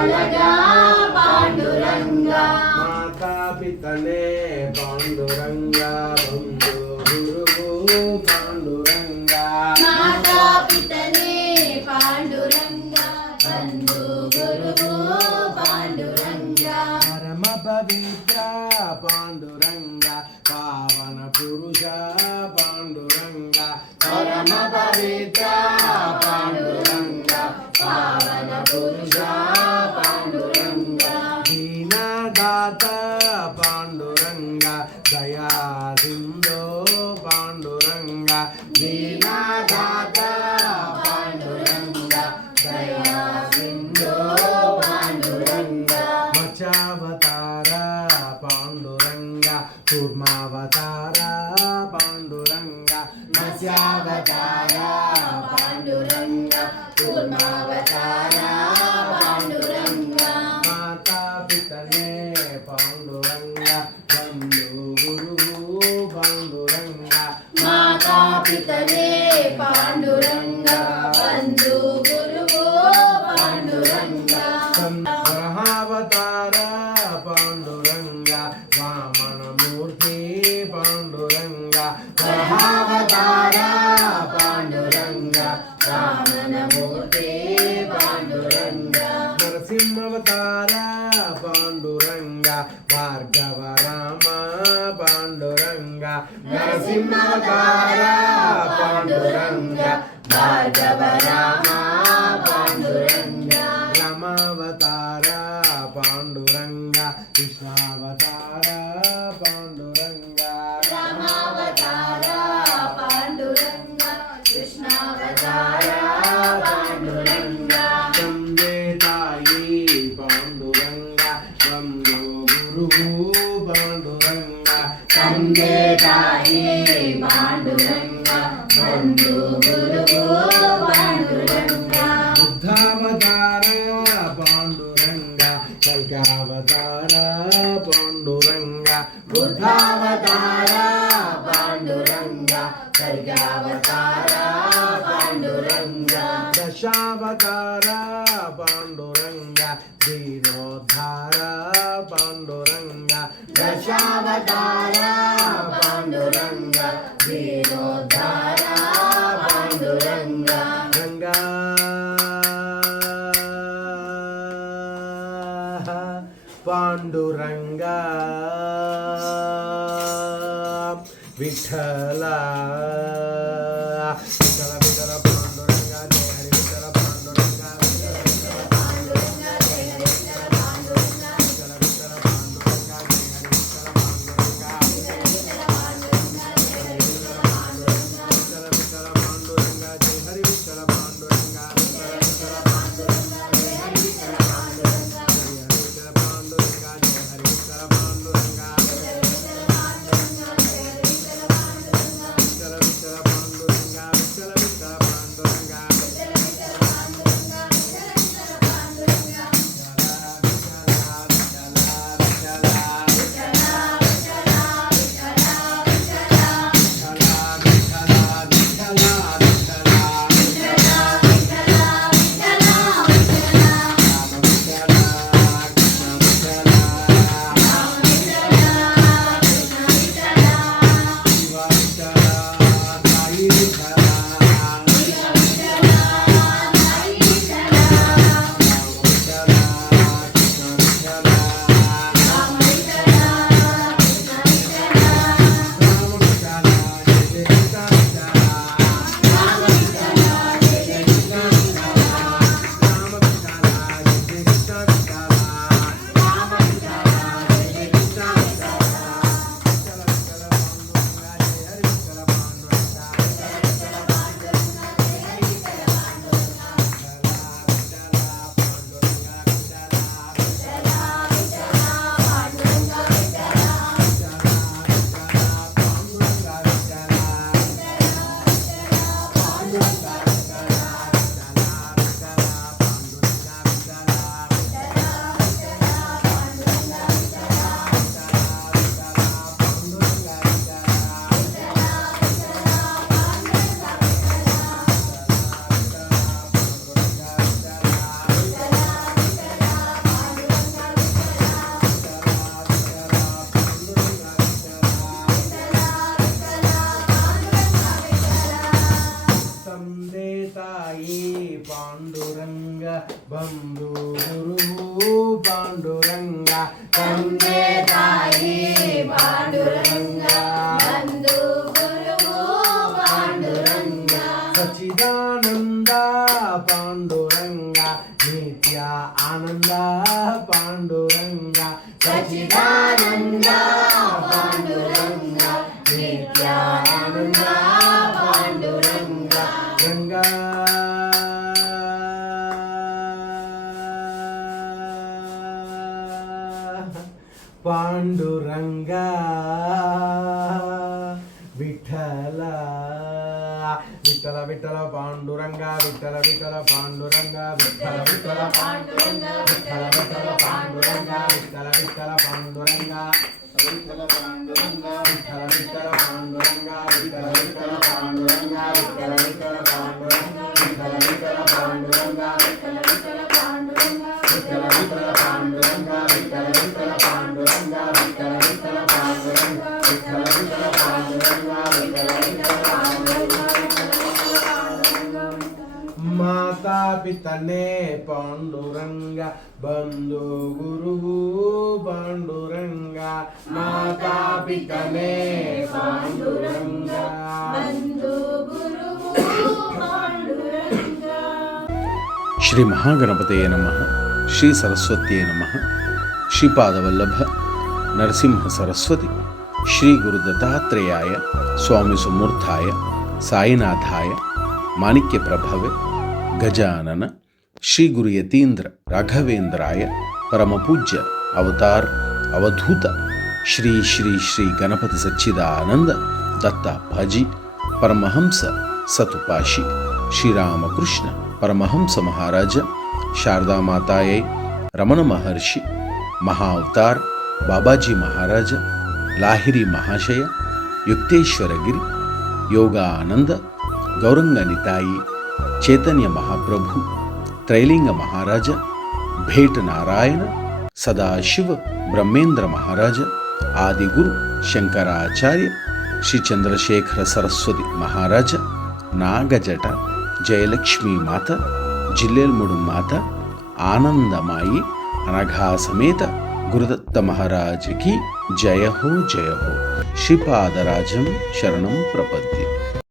कलगा पांडुरंगा माता पितने पांडुरंगा बंधु गुरु पांडुरंगा माता पितने पांडुरंगा बंधु गुरु पांडुरंगा परम पवित्र पांडुरंगा पावन पुरुष पांडुरंगा परम पवित्र पांडुरंगा पावन पुरुष पांडुरंगा दीनदाता पांडुरंगा दया सिंधो पांडुरंगा दीनदाता पांडुरंगा दया सिंधो पांडुरंगा मचावतार पांडुरंगा कूर्मावतार पांडुरंगा मत्स्यावतार पांडुरंगा कूर्मावतार पांडुरंगा माता पितने पांडुरंगा बंधु गुरु पांडुरंगा माता पितने पांडुरंगा बंधु गुरु पांडुरंगा ग्रहावतार पांडुरंगा वामन मूर्ति पांडुरंगा ग्रहावतार पांडुरंगा वामन मूर्ति पांडुरंगा नरसिंहावतार पांडुरंगा भार्गव राम पांडुरंगा नरसिंहावतार पांडुरंगा भार्गव राम पांडुरंगा रामावतार पांडुरंगा कृष्णावतार पांडुरंगा रामावतार पांडुरंगा कृष्णावतार पांडुरंगा वंदे ताई पांडुरंगा बंधु गुरु पांडुरंगा वंदे ताई पांडुरंगा बंधु गुरु पांडुरंगा बुद्धावतार पांडुरंगा कल्कावतार पांडुरंगा बुद्धावतार पांडुरंगा कल्कावतार पांडुरंगा दशावतार पांडुरंगा दीनोद्धार पांडुरंगा दशावतार पांडुरंगा दीनोद्धार पांडुरंगा रंगा पांडुरंगा विठला विठला विठला पांडुरंगा जय हरि विठला पांडुरंगा विठला पांडुरंगा जय हरि विठला पांडुरंगा विठला विठला पांडुरंगा जय हरि विठला पांडुरंगा विठला विठला पांडुरंगा विठला विठला पांडुरंगा जय हरि विठला पांडुरंगा विठला विठला पांडुरंगा जय हरि विठला पांडुरंगा जय हरि विठला पांडुरंगा विठला विठला पांडुरंगा ಬಂಧು ಗುರು ಪಾಂಡುರಂಗ ತಂದೆ ತಾಯಿ ಪಾಂಡುರಂಗ ಬಂಧು ಗುರು ಪಾಂಡುರಂಗ ಸಚ್ಚಿದಾನಂದ ಪಾಂಡುರಂಗ ನಿತ್ಯ ಆನಂದ ಪಾಂಡುರಂಗ ಸಚ್ಚಿದಾನಂದ ಪಾಂಡುರಂಗ ನಿತ್ಯ ಆನಂದ ಪಾಂಡುರಂಗ ರಂಗ ಪಾಂಡುರಂಗ ವಿಠಲ ವಿಠಲ ವಿಠಲ ಪಾಂಡುರಂಗ ವಿಠಲ ವಿಠಲ ಪಾಂಡುರಂಗ ವಿಠಲ ವಿಠಲ ಪಾಂಡುರಂಗ ವಿಠಲ ವಿಠಲ ಪಾಂಡುರಂಗ ವಿಠಲ ವಿಠಲ ಪಾಂಡುರಂಗ ವಿಠಲ ಪಾಂಡುರಂಗ ವಿಠಲ ವಿಠಲ ಪಾಂಡುರಂಗ ವಿಠಲ ವಿಠಲ ಪಾಂಡುರಂಗ ವಿಠಲ ವಿಠಲ ಪಾಂಡುರಂಗ ವಿಠಲ ವಿಠಲ ಪಾಂಡುರಂಗ ವಿಠಲ ವಿಠಲ ಪಾಂಡುರಂಗ ವಿಠಲ ವಿಠಲ ಪಾಂಡುರಂಗ ವಿಠಲ ವಿಠಲ ಪಾಂಡುರಂಗ ವಿಠಲ ವಿಠಲ ಪಾಂಡುರಂಗ ವಿಠಲ ವಿಠಲ ಪಾಂಡುರಂಗ ವಿಠಲ ವಿಠಲ ಪಾಂಡುರಂಗ ಮಾತಾ ಪಿತನೇ ಪಾಂಡುರಂಗ ಬಂಧು ಗುರು ಪಾಂಡುರಂಗ ಮಾತಾ ಪಿತನೇ ಪಾಂಡುರಂಗ ಬಂಧು ಗುರು ಪಾಂಡುರಂಗ ಶ್ರೀ ಮಹಾಗಣಪತಯೇ ನಮಃ ಶ್ರೀ ಸರಸ್ವತಿಯೇ ನಮಃ ಶ್ರೀಪಾದವಲ್ಲಭ ನರಸಿಂಹ ಸರಸ್ವತಿ ಶ್ರೀ ಗುರು ದತ್ತಾತ್ರೇಯಾಯ ಸ್ವಾಮಿ ಸುಮೂರ್ಥಾಯ ಸಾಯಿನಾಥಾಯ ಮಾಣಿಕ್ಯ ಪ್ರಭವೆ ಗಜಾನನ ಶ್ರೀ ಗುರು ಯತೀಂದ್ರ ರಾಘವೇಂದ್ರಾಯ ಪರಮಪೂಜ್ಯ ಅವತಾರ್ ಅವಧೂತ ಶ್ರೀ ಶ್ರೀ ಶ್ರೀ ಗಣಪತಿ ಸಚ್ಚಿದಾನಂದ ದತ್ತಾಪ್ಪಾಜಿ ಪರಮಹಂಸ ಸತುಪಾಶಿ ಶ್ರೀರಾಮಕೃಷ್ಣ ಪರಮಹಂಸ ಮಹಾರಾಜ ಶಾರದಾ ಮಾತಾಯೈ ರಮಣ ಮಹರ್ಷಿ ಮಹಾವತಾರ್ ಬಾಬಾಜಿ ಮಹಾರಾಜ ಲಾಹಿರಿ ಮಹಾಶಯ ಯುಕ್ತೇಶ್ವರಗಿರಿ ಯೋಗಾನಂದ ಗೌರಂಗ ನಿತಾಯಿ ಚೈತನ್ಯ ಮಹಾಪ್ರಭು ತ್ರೈಲಿಂಗ ಮಹಾರಾಜ ಭೇಟ ನಾರಾಯಣ ಸದಾಶಿವ ಬ್ರಹ್ಮೇಂದ್ರ ಮಹಾರಾಜ ಆದಿಗುರು ಶಂಕರಾಚಾರ್ಯ ಶ್ರೀ ಚಂದ್ರಶೇಖರ ಸರಸ್ವತಿ ಮಹಾರಾಜ ನಾಗಜಟ ಜಯಲಕ್ಷ್ಮೀ ಮಾತಾ ಜಿಲ್ಲೆಲ್ಮುಡು ಮಾತಾ ಆನಂದಮಾಯಿ ಅನಘಾ ಸಮೇತ ಗುರುದತ್ತ ಮಹಾರಾಜ ಕಿ ಜಯ ಹೋ ಶ್ರೀಪಾದರಾಜಂ ಶರಣಂ ಪ್ರಪದ್ಯೆ.